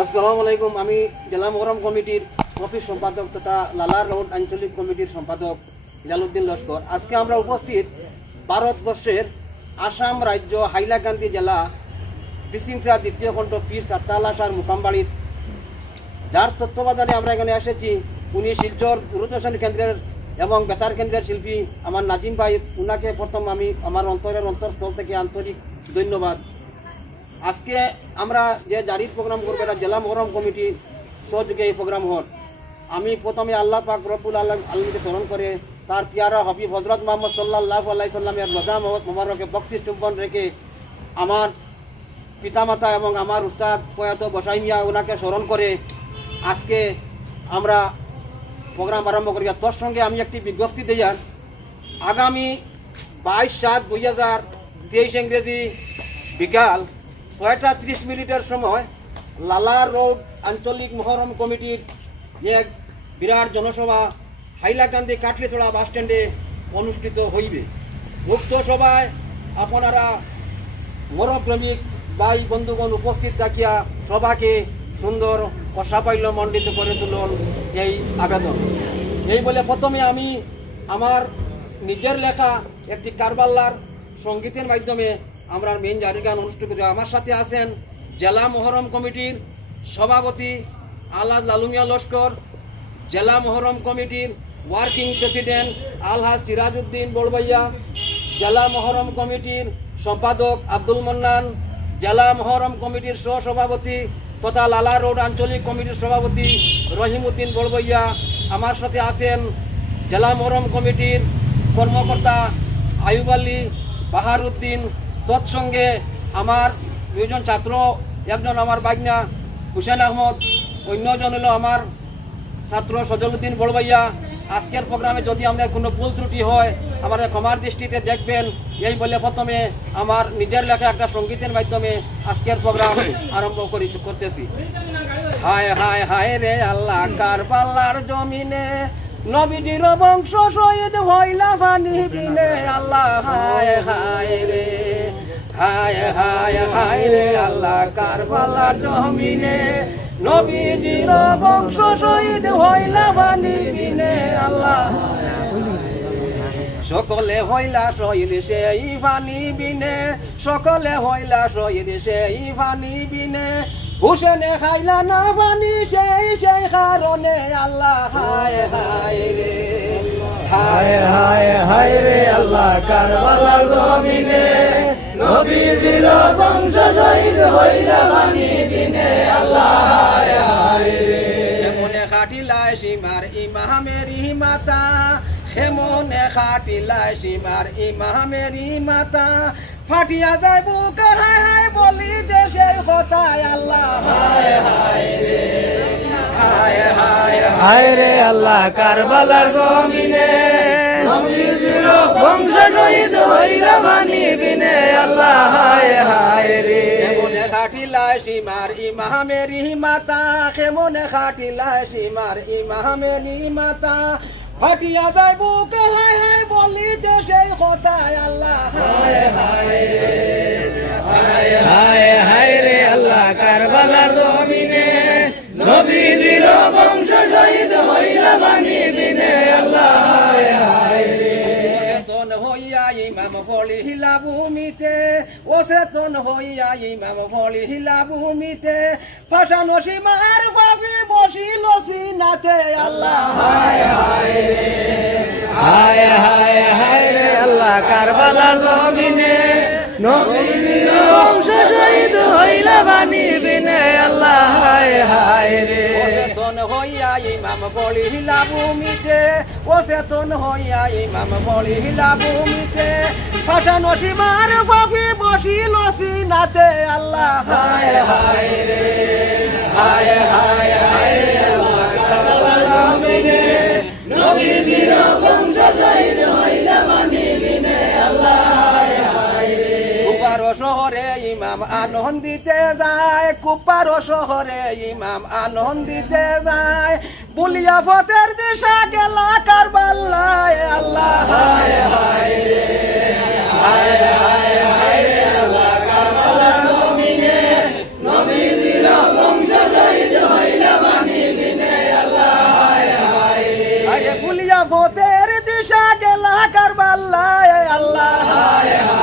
আসসালামু আলাইকুম। আমি জেলা মোহরম কমিটির অফিস সম্পাদক তথা লালার রোড আঞ্চলিক কমিটির সম্পাদক জালুদ্দিন লস্কর। আজকে আমরা উপস্থিত ভারতবর্ষের আসাম রাজ্য হাইলাকান্দি জেলা বিসিংসা দ্বিতীয় খণ্ড পীর সাত্তালাসার মুকামবাড়ির, যার তত্ত্বাবধানে আমরা এখানে এসেছি। উনি শিলচর দূরদর্শন কেন্দ্রের এবং বেতার কেন্দ্রের শিল্পী আমার নাজিম ভাই, উনাকে প্রথম আমি আমার অন্তরস্থল থেকে আন্তরিক ধন্যবাদ। আজকে আমরা যে জারির প্রোগ্রাম করবো এটা জেলা মোহরম কমিটি সহযোগে এই প্রোগ্রাম হল। আমি প্রথমে আল্লাহ পাক রব্বুল আলমীকে স্মরণ করে তার পিয়ারা হবিব হজরত মোহাম্মদ সাল্লাল্লাহু আলাইহি সাল্লামের রোজা মোবারকে ভক্তি চুম্বন রেখে আমার পিতামাতা এবং আমার উস্তাদ প্রয়াত বসাই মিয়া ওনাকে স্মরণ করে আজকে আমরা প্রোগ্রাম আরম্ভ করি। তোর সঙ্গে আমি একটি বিজ্ঞপ্তি দিই, আগামী 22/7/2023 ইংরেজি বিকাল 6:30 সময় লালার রোড আঞ্চলিক মোহরম কমিটির এক বিরাট জনসভা হাইলাকান্দি কাটলিতলা বাস স্ট্যান্ডে অনুষ্ঠিত হইবে। উক্ত সভায় আপনারা মোহরম প্রেমিক ভাই বন্ধুগণ উপস্থিত থাকিয়া সভাকে সুন্দর ও সাফল্য মণ্ডিত করে তুলুন এই আবেদন। এই বলে প্রথমে আমি আমার নিজের লেখা একটি কারবাল্লার সঙ্গীতের মাধ্যমে আমরা মেইন জারি গান অনুষ্ঠিত করি। আমার সাথে আছেন জেলা মোহরম কমিটির সভাপতি আলহাজ লালুমিয়া লস্কর, জেলা মোহরম কমিটির ওয়ার্কিং প্রেসিডেন্ট আলহাজ সিরাজউদ্দিন বড়ভাইয়া, জেলা মোহরম কমিটির সম্পাদক আব্দুল মান্নান, জেলা মোহরম কমিটির সহসভাপতি তথা লালা রোড আঞ্চলিক কমিটির সভাপতি রহিমউদ্দিন বড়ভাইয়া। আমার সাথে আছেন জেলা মোহরম কমিটির কর্মকর্তা আয়ুব আলী, বাহারউদ্দিন, তৎসঙ্গে আমার দুইজন ছাত্র, একজন আমার বাগনা হুসেন আহমদ, অন্যজন হলো আমার ছাত্র সজলউদ্দিন বড়ভাইয়া। আজকের প্রোগ্রামে যদি আমাদের কোনো ভুল ত্রুটি হয় আমাদের ক্ষমার দৃষ্টিতে দেখবেন। এই বলে প্রথমে আমার নিজের লেখা একটা সঙ্গীতের মাধ্যমে আজকের প্রোগ্রাম আরম্ভ করতেছি। হায় হায় হায় রে আল্লাহ কারবালার জমিনে নবীজির বংশ শহীদ হইলা পানি বিনে। আল্লাহ হায় হায় রে, হায় হায় হায় রে আল্লাহ কারবালার জমিনে নবীজির বংশ শহীদ হইলা পানি বিনে। আল্লাহ সকলে হইলা শহীদ সেই পানি বিনে, সকলে হইলা শহীদ সেই পানি বিনে। হুসেনে খাইলা না পানি সেই কারণে। আল্লাহ হায় হায় রে, হায় হায় হায় রে আল্লাহ কারবালার জমিনে নবীজির বংশ শহীদ হইলা পানি বিনে। আল্লাহ হায় হায় রে, মনে খাটিলাই সীমার ইমামেরি মাতা, মনে খাটিলাই সীমার ইমামেরি মাতা। ফাটিয়া যায় বুক হায় হায় বলি দেশের কথায়। আল্লাহ হায় হায় রে, হায় হায় হায় রে আল্লাহ কারবালার জমিনে নবীজির বংশ শহীদ হইলা পানি বিনে। আল্লাহ হায় হায় রে, মনে খাটিলাই সীমার ইমামেরি মাতা, মনে খাটিলাই সীমার ইমামেরি মাতা। ফাটিয়া যায় বুক হায় হায় বলি দেশের কথায়। আল্লাহ হায় হায় রে, হায় হায় হায় রে আল্লাহ কারবালার জমিনে নবীজির বংশ শহীদ হইলা পানি বিনে। আল্লাহ হায় হায় রে, অচেতন হইয়া ইমাম ফলিহিলা ভূমিতে, অচেতন হইয়া ইমাম ফলিহিলা ভূমিতে। ফাঁসানো সীমার পাপি বসিল সিনাতে। আল্লাহ হায় হায় রে, হায় হায় হায় রে আল্লাহ কারবালার জমিনে নবীজির বংশ শহীদ হইলা পানি বিনে। আল্লাহ হায় হায় রে, অচেতন হইয়া ইমাম ফলিহিলা ভূমিতে, অচেতন হইয়া ইমাম ফলিহিলা ভূমিতে। ফাঁসানো সীমার পাপি বসিল সিনাতে। আল্লাহ হায় হায় রে, হায় হায় হায় রে আল্লাহ কারবালার জমিনে নবীজির বংশ শহীদ হইলা পানি বিনে। আল্লাহ হায় হায় রে, কুপার শহরে ইমাম আনন্দিতে যায়, কুপার শহরে ইমাম আনন্দিতে যায়। বুলিয়া ফতের দিশা গেলা কারবালায়। আল্লাহ হায় হায় রে, হায় হায় হায় রে আল্লাহ কারবালার জমিনে নবীজির বংশ শহীদ ফতের দিশা গেলা কারবাল্লায় আল্লাহ